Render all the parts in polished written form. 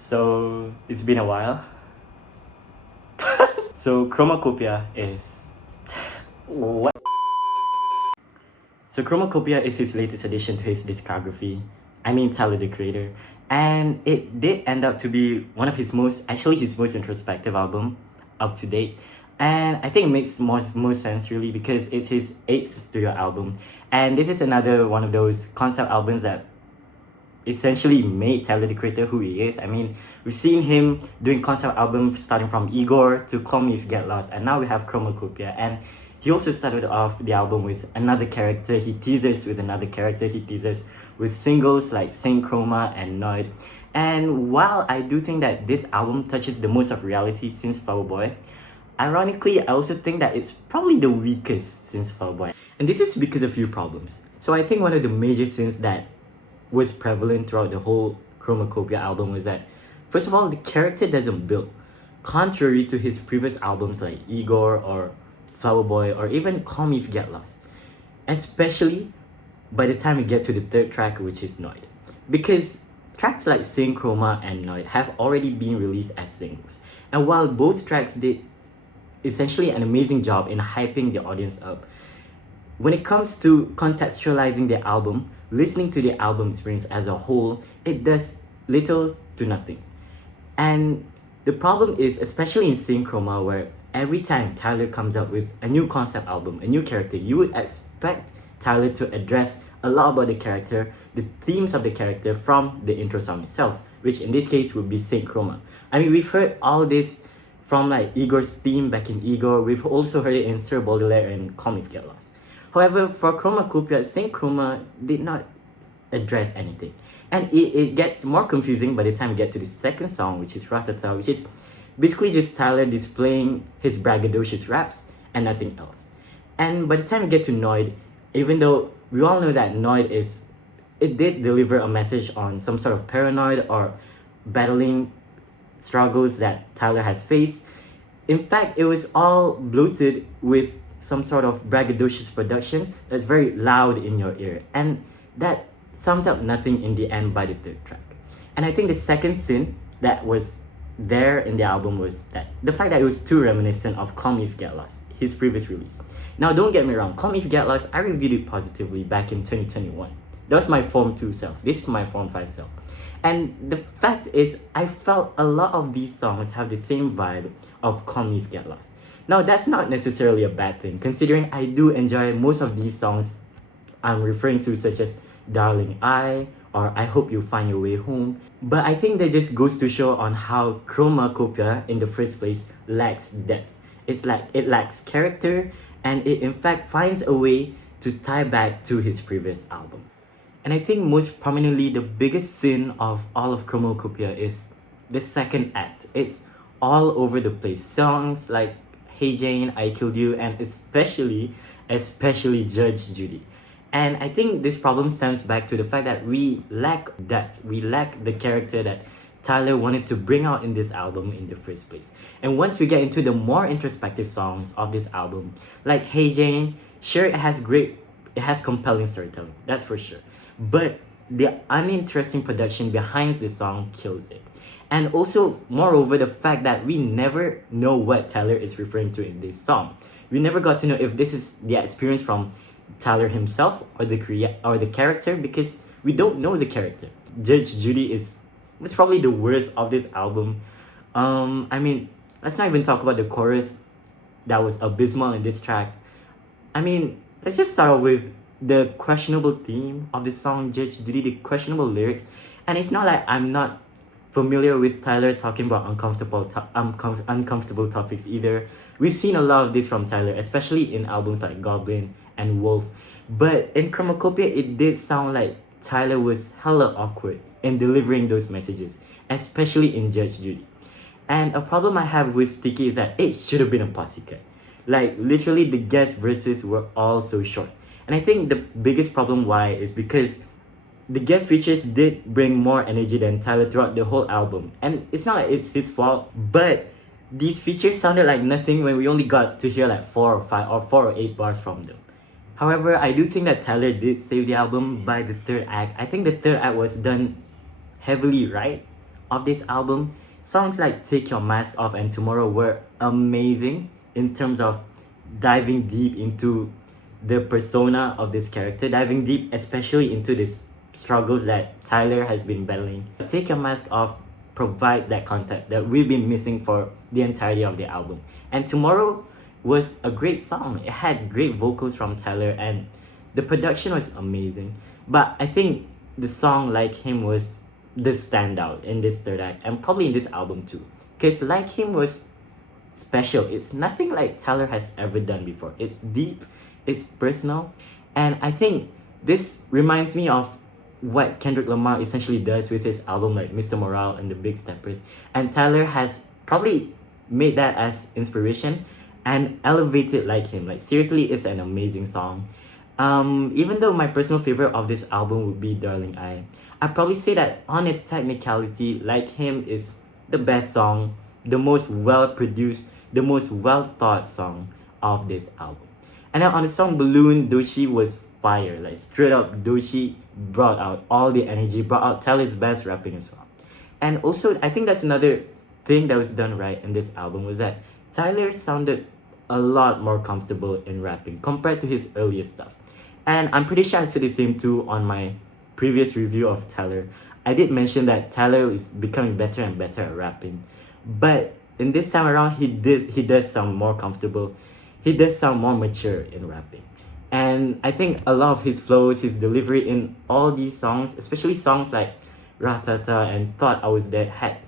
So it's been a while. So Chromacopia is what? So Chromacopia is his latest addition to his discography. I mean Tyler the Creator. And it did end up to be one of his his most introspective album up to date. And I think it makes most sense really because it's his 8th studio album. And this is another one of those concept albums that essentially made Tyler the Creator who he is. I mean, we've seen him doing concept albums starting from Igor to Call Me If You Get Lost, and now we have Chromacopia. And he also started off the album with another character. He teases with another character. He teases with singles like Saint Chroma and Noid. And while I do think that this album touches the most of reality since Flower Boy, ironically, I also think that it's probably the weakest since Flower Boy. And this is because of a few problems. So I think one of the major sins that was prevalent throughout the whole Chromacopia album was that, first of all, the character doesn't build. Contrary to his previous albums like Igor or Flower Boy or even Call Me If You Get Lost. Especially by the time we get to the third track, which is Noid. Because tracks like Sing Chroma and Noid have already been released as singles. And while both tracks did essentially an amazing job in hyping the audience up, when it comes to contextualizing the album, listening to the album experience as a whole, it does little to nothing. And the problem is, especially in Sing Chroma, where every time Tyler comes up with a new concept album, a new character, you would expect Tyler to address a lot about the character, the themes of the character from the intro song itself, which in this case would be Sing Chroma. I mean, we've heard all this from like Igor's theme back in Igor. We've also heard it in Sir Baudelaire and Call Me If You Get Lost. However, for Chromacopia, Saint Chroma did not address anything. And it gets more confusing by the time we get to the second song, which is Rah Tah Tah, which is basically just Tyler displaying his braggadocious raps and nothing else. And by the time we get to Noid, even though we all know that Noid it did deliver a message on some sort of paranoid or battling struggles that Tyler has faced. In fact, it was all bloated with some sort of braggadocious production that's very loud in your ear, and that sums up nothing in the end by the third track. And I think the second sin that was there in the album was that the fact that it was too reminiscent of Call Me If You Get Lost, his previous release. Now don't get me wrong, Call Me If You Get Lost, I reviewed it positively back in 2021. That was my Form 2 self. This is my Form 5 self. And the fact is, I felt a lot of these songs have the same vibe of Call Me If You Get Lost. Now, that's not necessarily a bad thing, considering I do enjoy most of these songs I'm referring to, such as Darling I or I Hope You Find Your Way Home. But I think that just goes to show on how Chromacopia in the first place lacks depth. It's like it lacks character, and it in fact finds a way to tie back to his previous album. And I think most prominently, the biggest sin of all of Chromacopia is the second act. It's all over the place. Songs like Hey Jane, I Killed You, and especially Judge Judy. And I think this problem stems back to the fact that we lack depth. We lack the character that Tyler wanted to bring out in this album in the first place. And once we get into the more introspective songs of this album, like Hey Jane, sure, it has compelling storytelling, that's for sure. But the uninteresting production behind this song kills it. And also, moreover, the fact that we never know what Tyler is referring to in this song. We never got to know if this is the experience from Tyler himself or the character, because we don't know the character. Judge Judy was probably the worst of this album. I mean, let's not even talk about the chorus that was abysmal in this track. I mean, let's just start off with the questionable theme of the song Judge Judy, the questionable lyrics. And it's not like I'm not familiar with Tyler talking about uncomfortable topics either. We've seen a lot of this from Tyler, especially in albums like Goblin and Wolf. But in Chromacopia, it did sound like Tyler was hella awkward in delivering those messages, especially in Judge Judy. And a problem I have with Sticky is that it should have been a posse cut. Like, literally, the guest verses were all so short. And I think the biggest problem why is because the guest features did bring more energy than Tyler throughout the whole album. And it's not like it's his fault, but these features sounded like nothing when we only got to hear like 4 or 5 or 4 or 8 bars from them. However, I do think that Tyler did save the album by the third act. I think the third act was done heavily right, of this album. Songs like Take Your Mask Off and Tomorrow were amazing in terms of diving deep into the persona of this character, diving deep especially into these struggles that Tyler has been battling. Take Your Mask Off provides that context that we've been missing for the entirety of the album. And Tomorrow was a great song. It had great vocals from Tyler and the production was amazing. But I think the song Like Him was the standout in this third act and probably in this album too. Because Like Him was special. It's nothing like Tyler has ever done before. It's deep, it's personal, and I think this reminds me of what Kendrick Lamar essentially does with his album like Mr. Morale and the Big Steppers. And Tyler has probably made that as inspiration and elevated Like Him. Like seriously, it's an amazing song. Even though my personal favorite of this album would be Darling I'd probably say that on a technicality, Like Him is the best song, the most well produced, the most well thought song of this album. And then on the song Balloon, Doechii was fire. Like straight up, Doechii brought out all the energy, brought out Tyler's best rapping as well. And also, I think that's another thing that was done right in this album was that Tyler sounded a lot more comfortable in rapping compared to his earlier stuff. And I'm pretty sure I said the same too on my previous review of Tyler. I did mention that Tyler is becoming better and better at rapping. But in this time around, he does sound more comfortable. He does sound more mature in rapping. And I think a lot of his flows, his delivery in all these songs, especially songs like Rah Tah Tah and Thought I Was Dead, had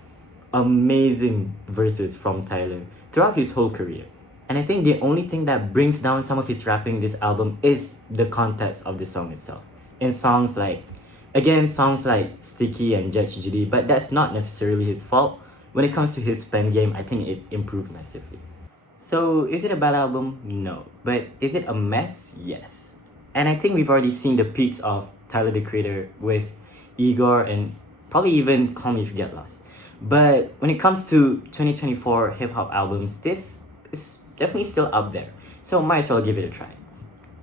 amazing verses from Tyler throughout his whole career. And I think the only thing that brings down some of his rapping this album is the context of the song itself. In songs like, again, songs like Sticky and Judge Judy, but that's not necessarily his fault. When it comes to his pen game, I think it improved massively. So, is it a bad album? No. But is it a mess? Yes. And I think we've already seen the peaks of Tyler the Creator with Igor and probably even Call Me If You Get Lost. But when it comes to 2024 hip-hop albums, this is definitely still up there. So might as well give it a try.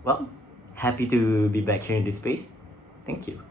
Well, happy to be back here in this space. Thank you.